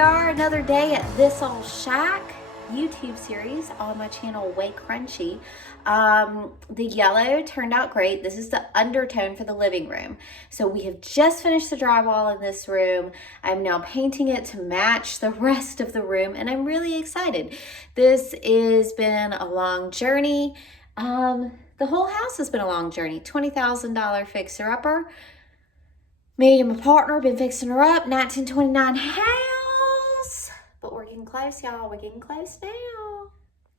are, another day at This Old Shack YouTube series on my channel, WayCrunchy. The yellow turned out great. This is the undertone for the living room. So we have just finished the drywall in this room. I'm now painting it to match the rest of the room, and I'm really excited. This has been a long journey. The whole house has been a long journey. $20,000 fixer-upper. Me and my partner have been fixing her up. 1929 house. But we're getting close, y'all. We're getting close now.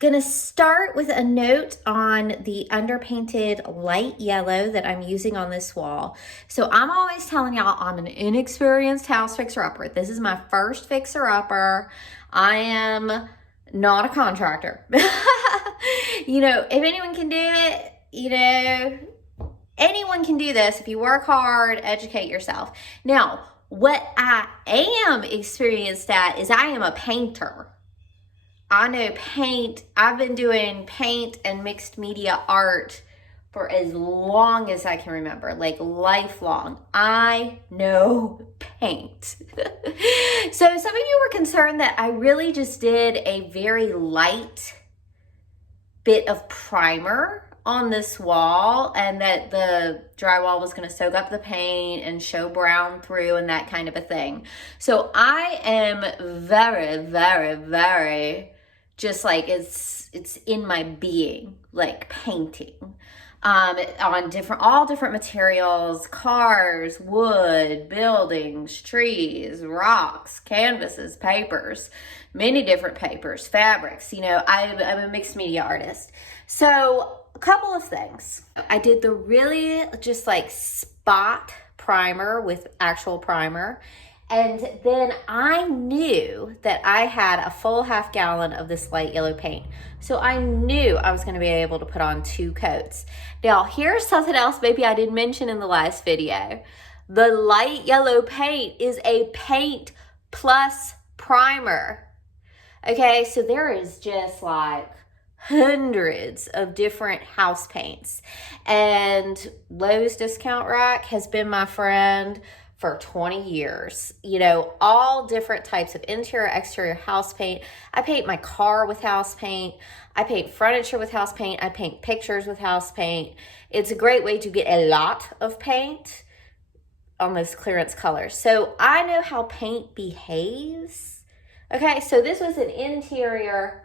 Gonna start with a note on the underpainted light yellow that I'm using on this wall. So I'm always telling y'all I'm an inexperienced house fixer-upper. This is my first fixer-upper. I am not a contractor. You know, if anyone can do it, you know, anyone can do this. If you work hard, educate yourself. Now, what I am experienced at is I am a painter. I know paint. I've been doing paint and mixed media art for as long as I can remember, like lifelong. I know paint. So some of you were concerned that I really just did a very light bit of primer on this wall and that the drywall was going to soak up the paint and show brown through and that kind of a thing. So I am very, very, very just like it's in my being, like painting on all different materials, cars, wood, buildings, trees, rocks, canvases, papers, many different papers, fabrics. You know, I'm a mixed media artist. So a couple of things. I did the really just like spot primer with actual primer. And then I knew that I had a full half gallon of this light yellow paint. So I knew I was gonna be able to put on 2 coats. Now, here's something else maybe I didn't mention in the last video. The light yellow paint is a paint plus primer. Okay, so there is just like hundreds of different house paints. And Lowe's Discount Rack has been my friend for 20 years. You know, all different types of interior, exterior house paint. I paint my car with house paint. I paint furniture with house paint. I paint pictures with house paint. It's a great way to get a lot of paint on those clearance colors. So I know how paint behaves. Okay, so this was an interior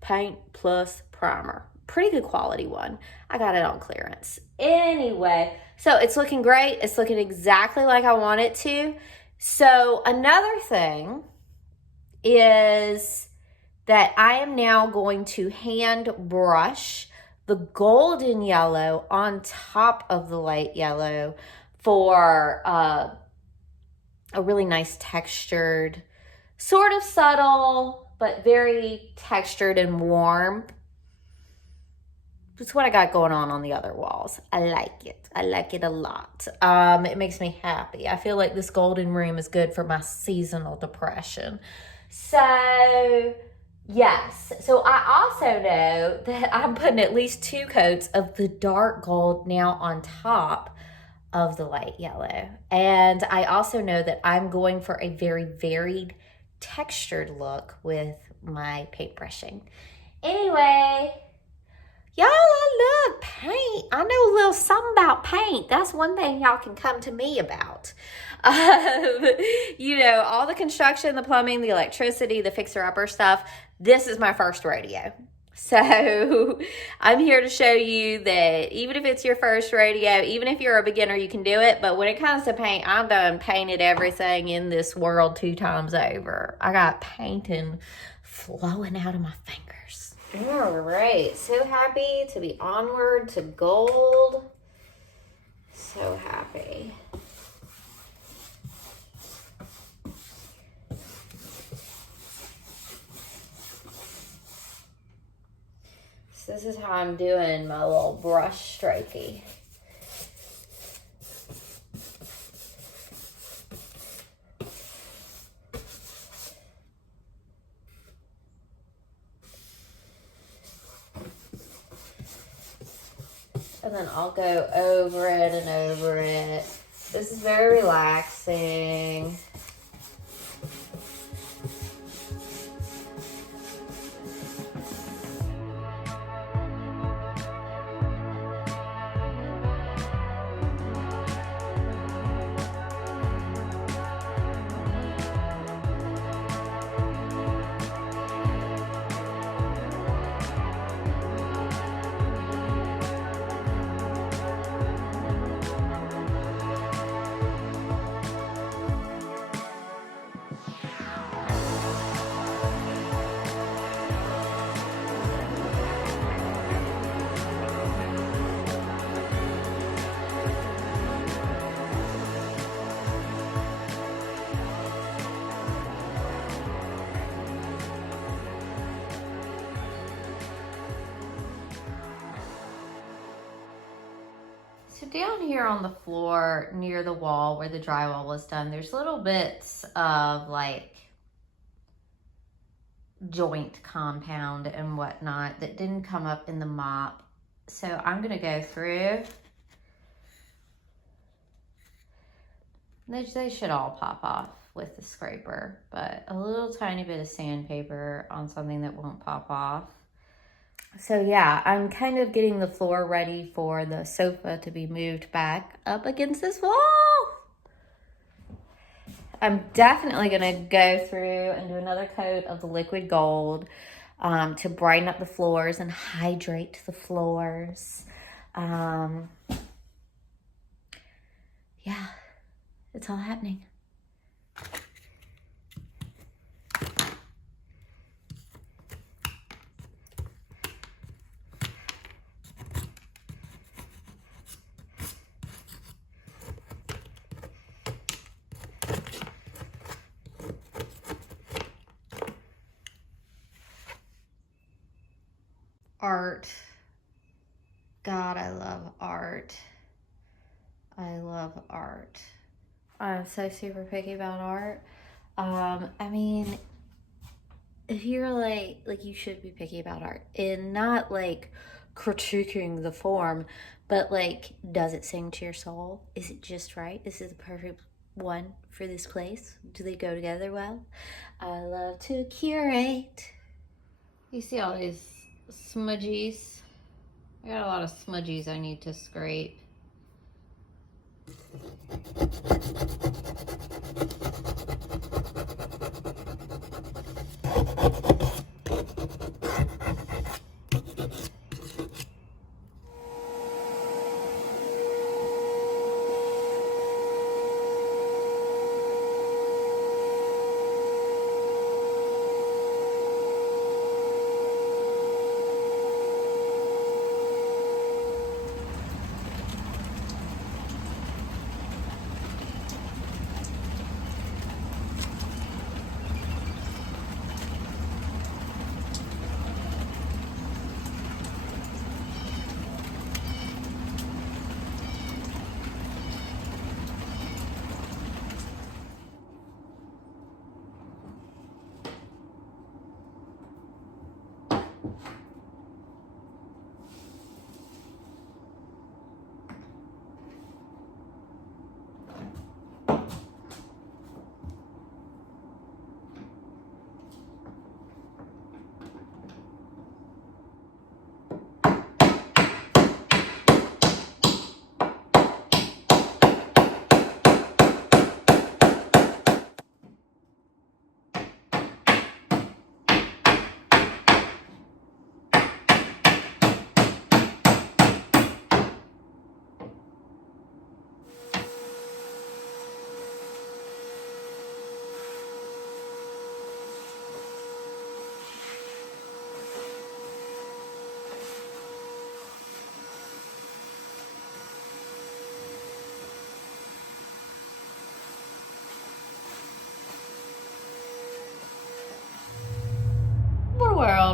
paint plus primer. Pretty good quality one. I got it on clearance. Anyway, so it's looking great. It's looking exactly like I want it to. So another thing is that I am now going to hand brush the golden yellow on top of the light yellow for a really nice textured, sort of subtle, but very textured and warm. That's what I got going on the other walls. I like it. I like it a lot. It makes me happy. I feel like this golden room is good for my seasonal depression. So, yes. So I also know that I'm putting at least 2 coats of the dark gold now on top of the light yellow. And I also know that I'm going for a very varied textured look with my paintbrushing. Anyway, y'all, I love paint. I know a little something about paint. That's one thing y'all can come to me about. You know, all the construction, the plumbing, the electricity, the fixer-upper stuff. This is my first rodeo. So I'm here to show you that even if it's your first rodeo, even if you're a beginner, you can do it. But when it comes to paint, I've done painted everything in this world 2 times over. I got painting flowing out of my fingers. All right, so happy to be onward to gold. So happy. So this is how I'm doing my little brush strokey. And then I'll go over it and over it. This is very relaxing. So down here on the floor near the wall where the drywall was done, there's little bits of like joint compound and whatnot that didn't come up in the mop. So I'm gonna go through. They should all pop off with the scraper, but a little tiny bit of sandpaper on something that won't pop off. So yeah, I'm kind of getting the floor ready for the sofa to be moved back up against this wall. I'm definitely gonna go through and do another coat of the liquid gold to brighten up the floors and hydrate the floors. Yeah, it's all happening. Art. God, I love art. I love art. I'm so super picky about art. I mean, if you're like you should be picky about art and not like critiquing the form, but like, does it sing to your soul? Is it just right? Is it the perfect one for this place? Do they go together well? I love to curate. You see all these smudgies? I got a lot of smudgies I need to scrape.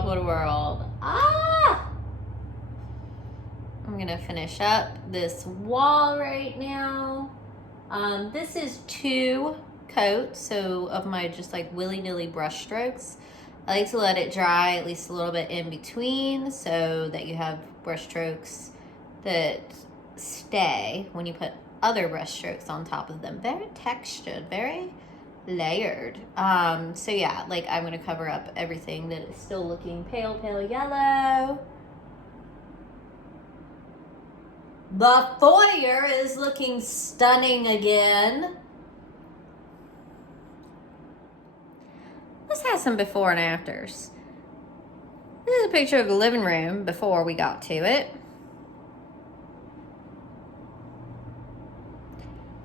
What a world. Ah! I'm gonna finish up this wall right now. This is 2 coats, so of my just like willy-nilly brush strokes. I like to let it dry at least a little bit in between so that you have brush strokes that stay when you put other brush strokes on top of them. Very textured, very layered. So yeah, like I'm gonna cover up everything that is still looking pale yellow. The foyer is looking stunning again. Let's have some before and afters. This is a picture of the living room before we got to it.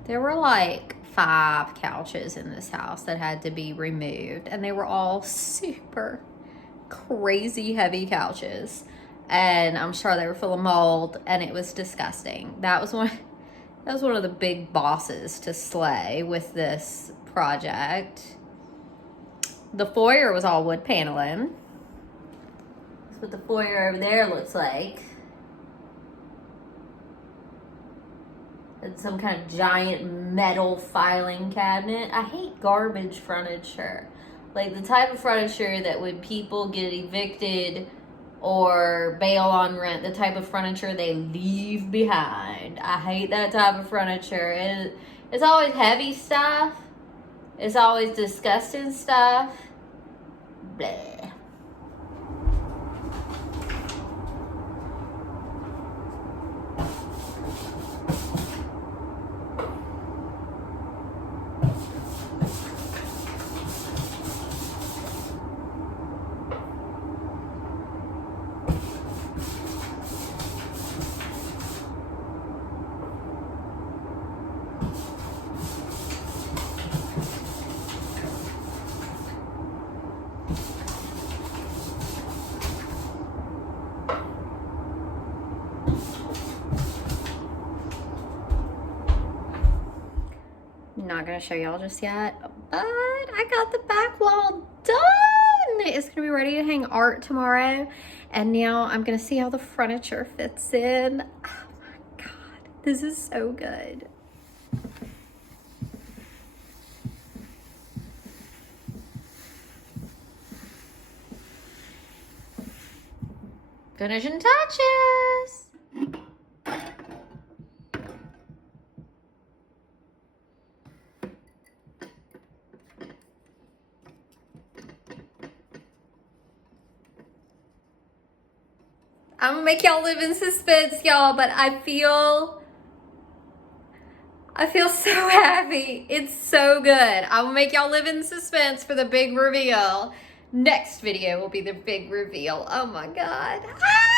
There were like 5 couches in this house that had to be removed, and they were all super crazy heavy couches. And I'm sure they were full of mold, and it was disgusting. That was one of the big bosses to slay with this project. The foyer was all wood paneling. That's what the foyer over there looks like. some kind of giant metal filing cabinet. I hate garbage furniture. Like the type of furniture that when people get evicted or bail on rent, the type of furniture they leave behind. I hate that type of furniture. It's always heavy stuff. It's always disgusting stuff. Bleh. Not gonna show y'all just yet, but I got the back wall done. It's gonna be ready to hang art tomorrow, and now I'm gonna see how the furniture fits in. Oh my god, this is so good. Finishing touches. I'm gonna make y'all live in suspense, y'all, but I feel so happy. It's so good. I'm gonna make y'all live in suspense for the big reveal. Next video will be the big reveal. Oh my god. Ah!